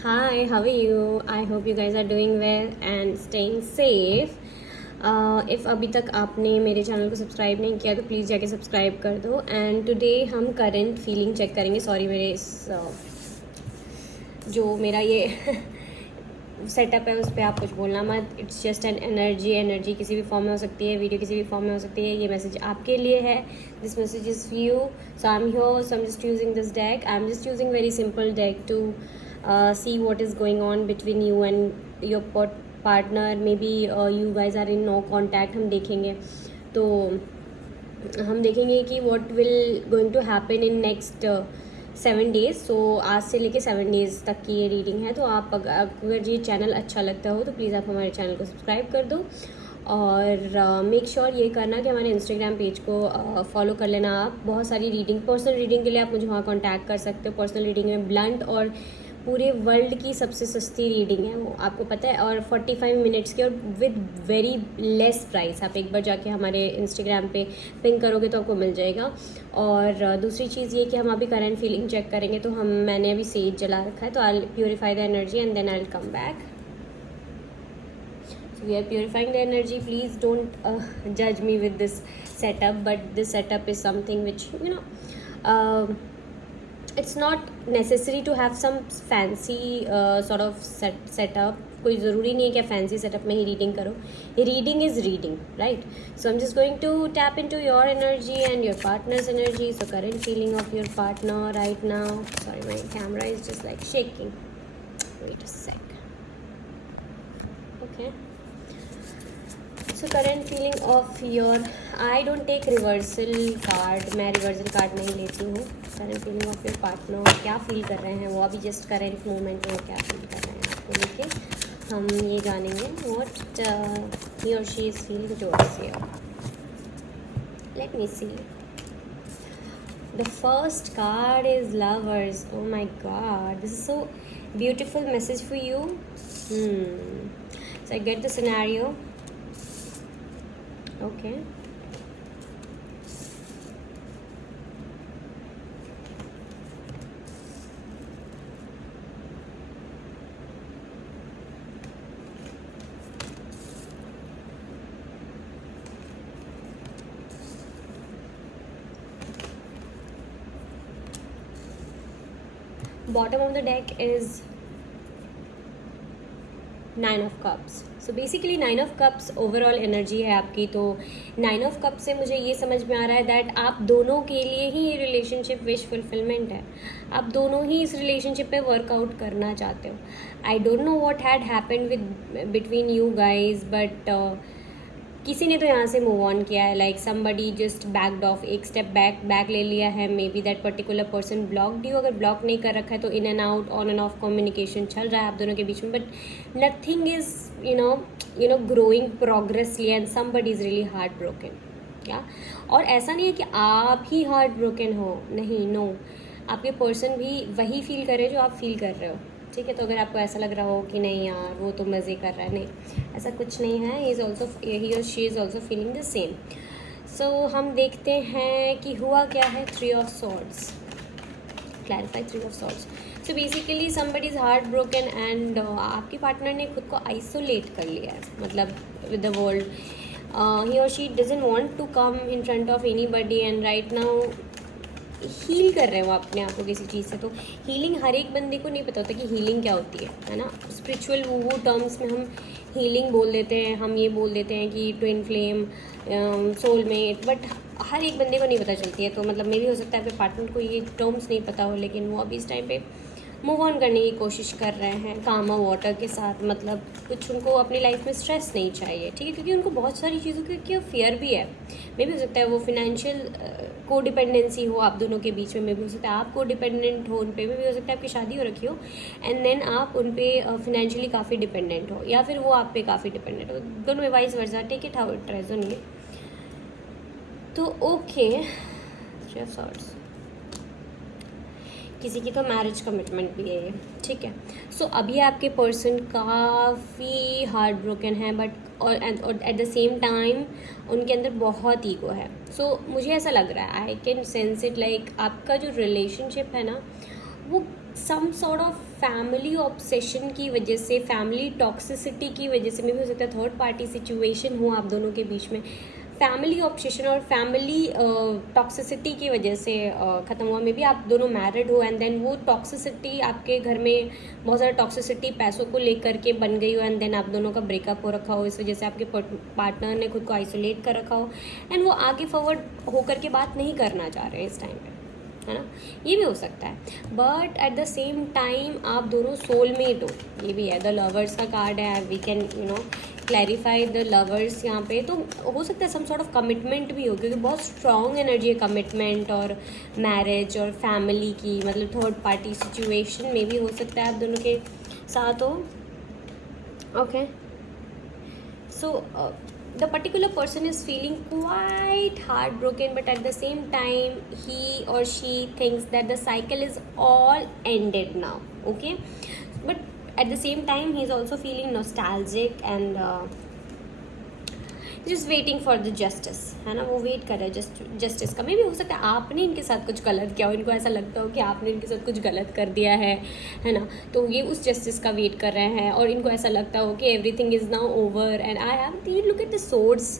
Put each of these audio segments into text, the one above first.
Hi, how are you? I hope you guys are doing well and staying safe. If अभी तक आपने मेरे channel को subscribe नहीं किया तो प्लीज़ जाके सब्सक्राइब कर दो. एंड टुडे हम करंट फीलिंग चेक करेंगे. सॉरी मेरे इस जो मेरा ये सेटअप है उस पर आप कुछ बोलना मत. इट्स जस्ट एन एनर्जी किसी भी फॉर्म में हो सकती है, वीडियो किसी भी फॉर्म में हो सकती है. ये मैसेज आपके लिए है. This message is you. So I am here, so I am just using this deck. I am just using very simple deck to see what is going on between you and your partner. Maybe you guys are in no contact. हम देखेंगे तो हम देखेंगे कि what will going to happen in next 7 days. सो आज से लेके 7 days तक की ये रीडिंग है. तो आप अगर ये चैनल अच्छा लगता हो तो प्लीज़ आप हमारे चैनल को सब्सक्राइब कर दो और मेक श्योर ये करना कि हमारे इंस्टाग्राम पेज को फॉलो कर लेना. आप बहुत सारी रीडिंग, पर्सनल रीडिंग के लिए आप मुझे वहाँ कॉन्टैक्ट कर सकते हो. पर्सनल रीडिंग में ब्लंट और पूरे वर्ल्ड की सबसे सस्ती रीडिंग है, वो आपको पता है, और 45 मिनट्स की और विद वेरी लेस प्राइस. आप एक बार जाके हमारे इंस्टाग्राम पे पिंक करोगे तो आपको मिल जाएगा. और दूसरी चीज़ ये कि हम अभी करंट फीलिंग चेक करेंगे. तो मैंने अभी सेज जला रखा है, तो I purify the energy and then I will come back. We are purifying the energy. Please don't judge me with this setup, but this setup is something which it's not necessary to have some fancy sort of setup. कोई ज़रूरी नहीं है कि fancy setup में ही reading करो. Reading is reading, right? So I am just going to tap into your energy and your partner's energy. So current feeling of your partner right now. Sorry my camera is just like shaking. Wait a sec. Okay. So current feeling of your, I don't take reversal card. मैं reversal card नहीं लेती हूँ. Current feeling of your partner, क्या feel कर रहे हैं वो अभी जस्ट करंट मोमेंट में, क्या फील कर रहे हैं आपको लेके हम ये जानेंगे. व्हाट ही और she is feeling towards you. Let me see. The first card is lovers. Oh my god, this is so beautiful message for you. So I get the scenario. Okay. Bottom of the deck is nine of cups. So basically nine of cups overall energy है आपकी. तो nine of cups से मुझे ये समझ में आ रहा है दैट आप दोनों के लिए ही ये रिलेशनशिप विश फुलफिलमेंट है. आप दोनों ही इस रिलेशनशिप पे वर्कआउट करना चाहते हो. आई don't know what had happened with between you guys, but किसी ने तो यहाँ से मूव ऑन किया है. Like somebody just backed of, एक स्टेप बैक ले लिया है. May be that particular person blocked you. अगर ब्लॉक नहीं कर रखा है तो इन and out, on and of communication चल रहा है आप दोनों के बीच में. But nothing is you know growing प्रोग्रेसली and somebody is really heartbroken. क्या? और ऐसा नहीं है कि आप ही हार्ट ब्रोकन हो, नहीं, नो. आपके पर्सन भी वही फील कर रहे हैं जो आप फील कर रहे हो. ठीक है. तो अगर आपको ऐसा लग रहा हो कि नहीं यार वो तो मज़े कर रहा है, नहीं, ऐसा कुछ नहीं है. ही और she is also feeling the same. So हम देखते हैं कि हुआ क्या है. Three of swords. Clarify three of swords. So basically somebody is heart broken and आपके पार्टनर ने खुद को आइसोलेट कर लिया है, मतलब विद द वर्ल्ड. ही और she doesn't want to come in front of anybody and right now heal कर रहे हैं वो अपने आप को किसी चीज़ से. तो हीलिंग हर एक बंदे को नहीं पता होता कि हीलिंग क्या होती है ना. स्पिरिचुअल वो टर्म्स में हम हीलिंग बोल देते हैं, हम ये बोल देते हैं कि ट्विन फ्लेम, सोलमेट, बट हर एक बंदे को नहीं पता चलती है. तो मतलब मे भी हो सकता है आपके पार्टनर को ये टर्म्स नहीं पता हो, लेकिन वो अभी इस टाइम पे मूव ऑन करने की कोशिश कर रहे हैं कामा वाटर के साथ. मतलब कुछ उनको अपनी लाइफ में स्ट्रेस नहीं चाहिए, ठीक है, क्योंकि उनको बहुत सारी चीज़ों की फियर भी है. मे भी हो सकता है वो फिनेंशियल को डिपेंडेंसी हो आप दोनों के बीच में. मे भी हो सकता है आप को डिपेंडेंट हो उन पर. मे भी हो सकता है आपकी शादी हो रखी हो एंड देन आप उन पर फिनेंशियली काफ़ी डिपेंडेंट हो, या फिर वो आप पे काफ़ी डिपेंडेंट हो. दोनों में vice versa. Take it how it resonate. तो ओके. Three of swords. किसी की तो मैरिज कमिटमेंट भी है ये, ठीक है. सो अभी आपके पर्सन काफ़ी हार्ट ब्रोकन है, बट और एट द सेम टाइम उनके अंदर बहुत ईगो है. सो मुझे ऐसा लग रहा है, I can sense it, like आपका जो रिलेशनशिप है ना वो some sort of family obsession की वजह से, फैमिली टॉक्सिसिटी की वजह से, मे भी हो सकता है थर्ड पार्टी सिचुएशन हो आप दोनों के बीच में, फैमिली ऑब्सेशन और फैमिली टॉक्सिसिटी की वजह से ख़त्म हुआ। मे बी आप दोनों मैरिड हो एंड देन वो टॉक्सिसिटी आपके घर में बहुत ज़्यादा टॉक्सिसिटी पैसों को लेकर के बन गई हो एंड देन आप दोनों का ब्रेकअप हो रखा हो, इस वजह से आपके पार्टनर ने खुद को आइसोलेट कर रखा हो एंड वो आगे फॉरवर्ड होकर के बात नहीं करना चाह रहे हैं इस टाइम पे, है ना, ये भी हो सकता है। But at the same time आप दोनों सोलमेट हो, ये भी है। द लवर्स का कार्ड है, we can clarify the lovers यहाँ पे। तो हो सकता है सम सॉर्ट ऑफ कमिटमेंट भी हो, क्योंकि बहुत स्ट्रॉन्ग एनर्जी है कमिटमेंट और मैरिज और फैमिली की, मतलब थर्ड पार्टी सिचुएशन में भी हो सकता है आप दोनों के साथ हो। Okay, so the particular person is feeling quite heartbroken, but at the same time he or she thinks that the cycle is all ended now. Okay, but at the same time he is also feeling nostalgic and just waiting for the justice, है ना, वो wait कर रहा है justice का। मे भी हो सकता है आपने इनके साथ कुछ गलत किया हो, इनको ऐसा लगता हो कि आपने इनके साथ कुछ गलत कर दिया है ना, तो ये उस जस्टिस का वेट कर रहे हैं और इनको ऐसा लगता हो कि everything is now over and I have look at the source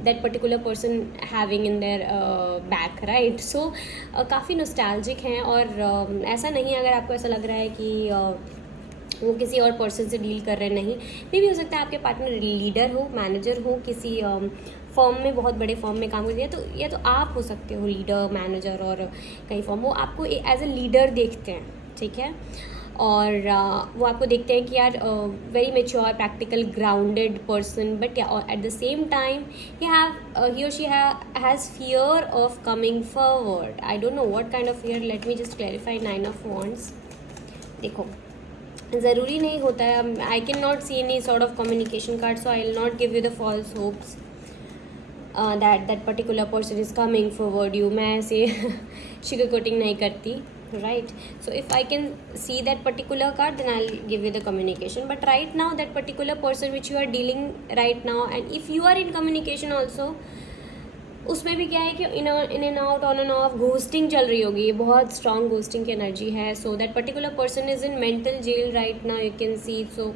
that particular person having in their back, right. So काफ़ी नॉस्टैल्जिक हैं और ऐसा नहीं, अगर आपको ऐसा लग रहा है कि वो किसी और पर्सन से डील कर रहे नहीं, मे भी हो सकता है आपके पार्टनर लीडर हो, मैनेजर हो, किसी फॉर्म में, बहुत बड़े फॉर्म में काम कर दिया, तो या तो आप हो सकते हो लीडर, मैनेजर और कई फॉर्म, वो आपको एज ए लीडर देखते हैं, ठीक है, और वो आपको देखते हैं कि यार very mature, practical, grounded person, but at the same time he और she has fear of coming forward. I don't know what kind of fear, let me just clarify. 9 of wands, देखो ज़रूरी नहीं होता है, I can not see any sort of communication card, so I will not give you the false hopes that particular person is coming forward you. मैं ऐसे sugar coating नहीं करती, right. So if I can see that particular card then I will give you the communication, but right now that particular person which you are dealing right now, and if you are in communication also, उसमें भी क्या है कि in and out, on and off, ghosting चल रही होगी, ये बहुत स्ट्रॉन्ग घोस्टिंग की एनर्जी है। So that particular person is in mental jail right now, you can see. So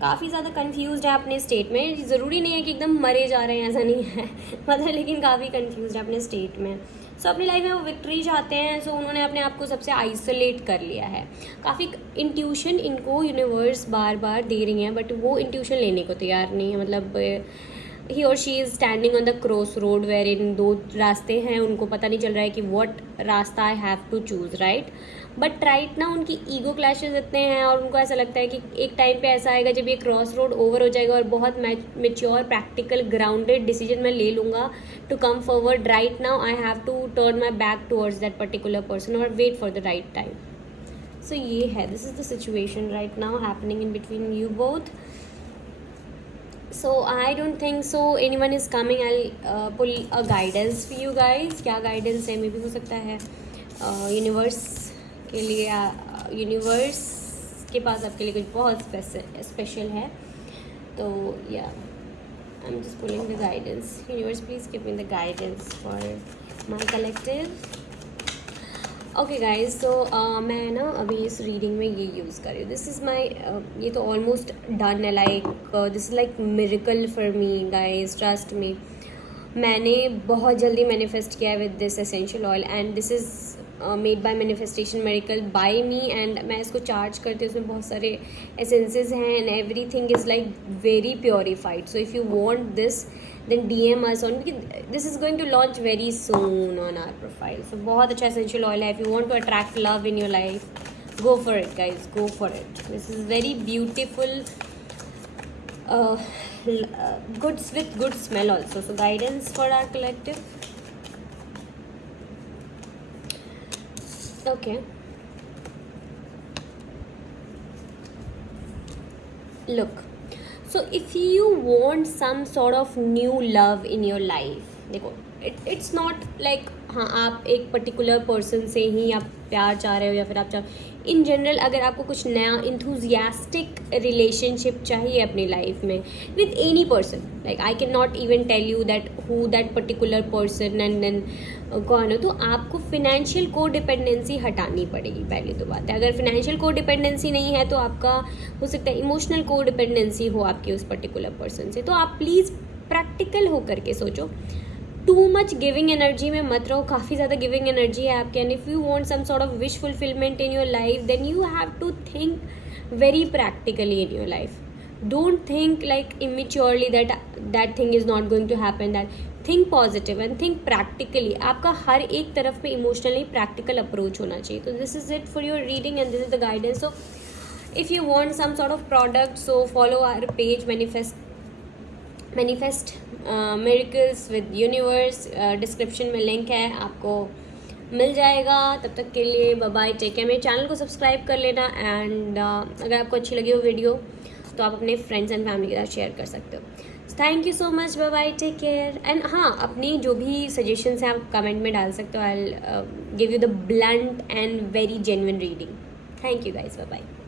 काफ़ी ज़्यादा कंफ्यूज्ड है अपने स्टेट में, ज़रूरी नहीं है कि एकदम मरे जा रहे हैं, ऐसा नहीं है मतलब, लेकिन काफ़ी कंफ्यूज्ड है अपने स्टेट में। सो अपनी लाइफ में वो विक्ट्री चाहते हैं, सो उन्होंने अपने आप को सबसे आइसोलेट कर लिया है। काफ़ी इंट्यूशन इनको यूनिवर्स बार बार दे रही हैं, बट वो इंट्यूशन लेने को तैयार नहीं है। मतलब ही और she is standing on the cross road where in दो रास्ते हैं, उनको पता नहीं चल रहा है कि व्हाट रास्ता I have to choose, right. But right ना उनकी ईगो क्लैशेज इतने हैं और उनको ऐसा लगता है कि एक टाइम पे ऐसा आएगा जब ये क्रॉस रोड ओवर हो जाएगा और बहुत मेच्योर, प्रैक्टिकल, ग्राउंडेड डिसीजन मैं ले लूँगा to come forward. Right now I have to turn my back towards that particular person और wait for the right time. So ये है, this is the situation right now happening in between you both. So I don't think so anyone is coming. I'll pull a guidance for you guys. क्या guidance है, मे भी हो सकता है universe के लिए, यूनिवर्स के पास आपके लिए कुछ बहुत स्पेशल है। तो या आई am just pulling the guidance. Universe please give me the guidance for my collective. Okay guys, तो मैं ना अभी इस रीडिंग में ये यूज़ कर रही हूँ। दिस इज़ माई, ये तो ऑलमोस्ट डन है, like this is like miracle for me guys, trust me. मैंने बहुत जल्दी मैनिफेस्ट किया है with this essential oil and this is made by manifestation miracle by me, and मैं इसको चार्ज करती हूँ। उसमें बहुत सारे एसेंसेस हैं and everything is like very purified. So if you want this then DM us on, because this is going to launch very soon on our profile. So बहुत अच्छा essential oil है. If you want to attract love in your life, go for it guys, go for it. This is very beautiful, good with good smell also. So guidance for our collective. Okay, look, so if you want some sort of new love in your life, देखो it's not like हाँ आप एक particular person से ही आप प्यार चाह रहे हो या फिर आप इन जनरल अगर आपको कुछ नया इंथुजियास्टिक रिलेशनशिप चाहिए अपनी लाइफ में with any person, like I can not even tell you that who that particular person and then कौन हो, तो आपको फिनेंशियल को डिपेंडेंसी हटानी पड़ेगी। पहली तो बात है, अगर फिनेंशियल को डिपेंडेंसी नहीं है तो आपका हो सकता है इमोशनल को डिपेंडेंसी हो आपकी उस पर्टिकुलर पर्सन से। तो आप प्लीज़ प्रैक्टिकल हो करके सोचो, टू मच गिविंग एनर्जी में मत रहो। काफ़ी ज़्यादा गिविंग एनर्जी है आपके, and if you want some sort of wish fulfilment in your life then you have to think very practically in your life. Don't think like immaturely that thing is not going to happen. That think positive and think practically. आपका हर एक तरफ पे emotionally practical approach होना चाहिए। तो this is it for your reading and this is the guidance. So if you want some sort of product so follow our page manifest miracles with universe. Description में link है, आपको मिल जाएगा। तब तक के लिए बाय बाय, टेक केयर। मेरे चैनल को सब्सक्राइब कर लेना एंड अगर आपको अच्छी लगी हो वीडियो तो आप अपने फ्रेंड्स एंड फैमिली के साथ शेयर कर सकते हो। Thank you so much, bye bye, take care. And हाँ, अपनी जो भी सजेशंस हैं आप कमेंट में डाल सकते हो। I will give you the blunt and very genuine reading. Thank you guys, bye bye.